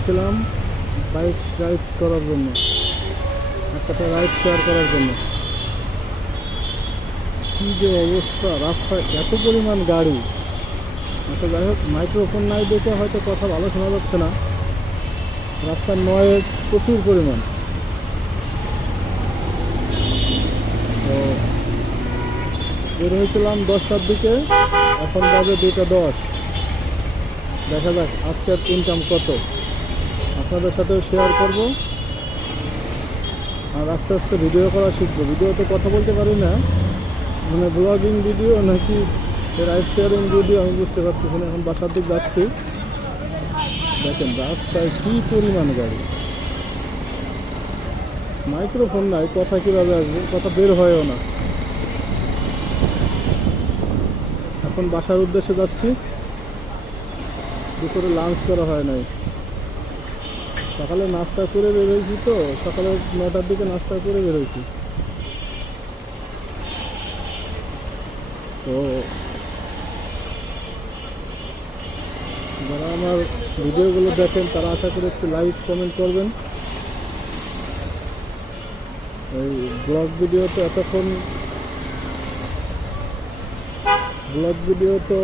গেছিলাম bike ride করার জন্য, একটা রাইড শেয়ার করার জন্য। কী যে অবস্থা, রাস্তায় এত পরিমাণ গাড়ি। আচ্ছা যাই হোক, মাইক্রোফোন নাই দেখে হয়তো কথা ভালো শোনা যাচ্ছে না। রাস্তার নয়েজ প্রচুর পরিমাণ। তো বের হয়েছিলাম 10টার দিকে, এখন বাজে 2:10। দেখা যাক আজকের ইনকাম কত, আপনাদের সাথেও শেয়ার করব। আর আস্তে আস্তে ভিডিও করা শিখবো। ভিডিওতে কথা বলতে পারি না, মানে ব্লগিং ভিডিও নাকি রাইড শেয়ারিং ভিডিও আমি বুঝতে পারতেছি না। এখন বাসার দিক যাচ্ছি, দেখেন রাস্তায় কী পরিমাণ গাড়ি। মাইক্রোফোন নাই, কথা কীভাবে আসবে, কথা বের হয়ও না। এখন বাসার উদ্দেশ্যে যাচ্ছি। দুপুরে লাঞ্চ করা হয় নাই, সকালে নাস্তা করে বেরোইছি। তো সকালে 9টার দিকে নাস্তা করে বেরোইছি। তো যারা আমার ভিডিওগুলো দেখেন তারা আশা করি একটু লাইক কমেন্ট করবেন। এই ব্লগ ভিডিও তো এতক্ষণ ব্লগ ভিডিও তো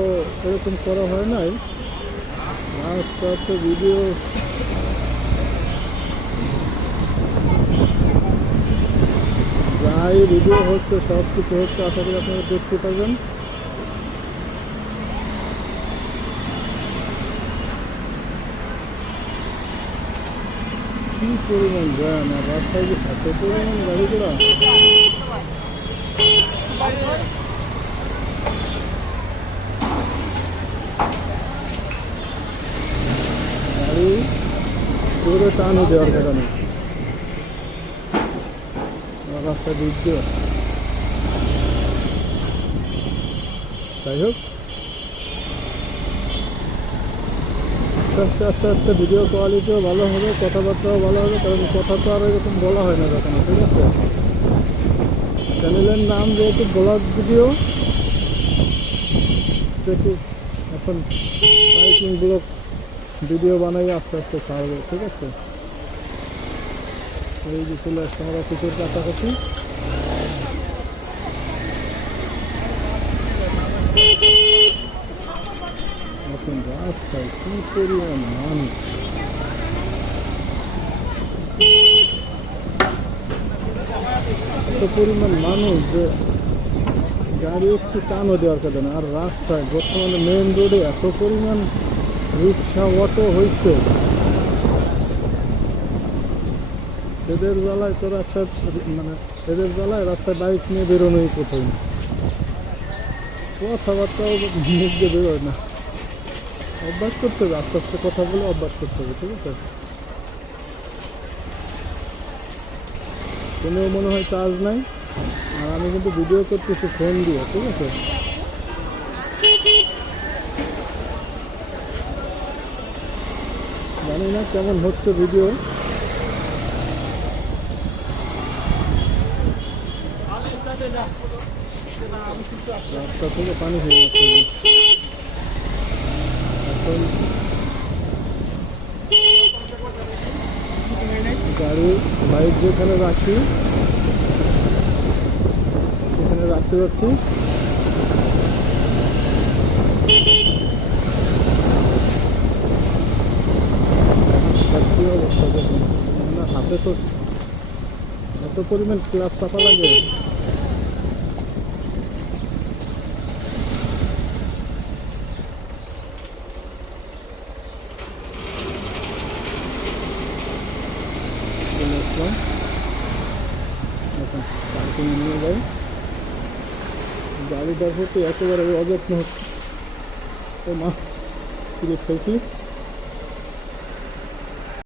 এরকম করা হয় নাই। আস্তে ভিডিও যাই ভিডিও হচ্ছে, সব কিছু হচ্ছে, আশা করি আপনারা দেখতে পাবেন। কি পরিমাণ জ্যাম, আর রাস্তায় যে এত পরিমাণ গাড়ি ঘোড়া। গাড়ি পুরো টান দেওয়ার কথা নেই রাস্তা দিক দিয়ে। যাই হোক, আস্তে আস্তে ভিডিও কোয়ালিটিও ভালো হবে, কথাবার্তাও ভালো হবে। কারণ কথা তো আর এরকম বলা হয় না কখনো, ঠিক আছে। চ্যানেলের নাম যেহেতু ব্লগ ভিডিও, সেহেতু এখন বাইকিং ব্লগ ভিডিও বানাই আস্তে আস্তে ছাড়বে, ঠিক আছে। এই যে চলে আসছে আমার অফিসের কাছাকাছি। এখন রাস্তায় কি পরিমাণ মানুষ, এত পরিমাণ মানুষ যে গাড়ি একটু টানও দেওয়ার কথা না। আর রাস্তায় বর্তমানে মেন রোডে এত পরিমাণ রিক্সা অটো হয়েছে, এদের জ্বালায় তো রাস্তায়, মানে এদের জ্বালায় রাস্তায় বাইক নিয়ে বেরোনোই কোথাও না, কথাবার্তাও মুখ দিয়ে বেরোয় না। অভ্যাস করতে হবে, আস্তে আস্তে কথা বলে অভ্যাস করতে হবে, ঠিক আছে। ফোনেও মনে হয় চার্জ নাই, আর আমি কিন্তু ভিডিও করতেছি ফোন দিয়ে, ঠিক আছে। জানি না কেমন হচ্ছে ভিডিও। রাস্তা থেকে পানি হয়ে যাচ্ছে। এখন গাড়ি বাইক যেখানে রাখি সেখানে রাখতে যাচ্ছি। কি অবস্থা দেখুন, আমার হাতে তো এত পরিমাণ ক্লাস চাপা লাগে। এখন পার্কিং নিয়ে যাই। গাড়িটার প্রতি একেবারে অযত্ন হচ্ছে। ও মা, স্লিপ খাইছি।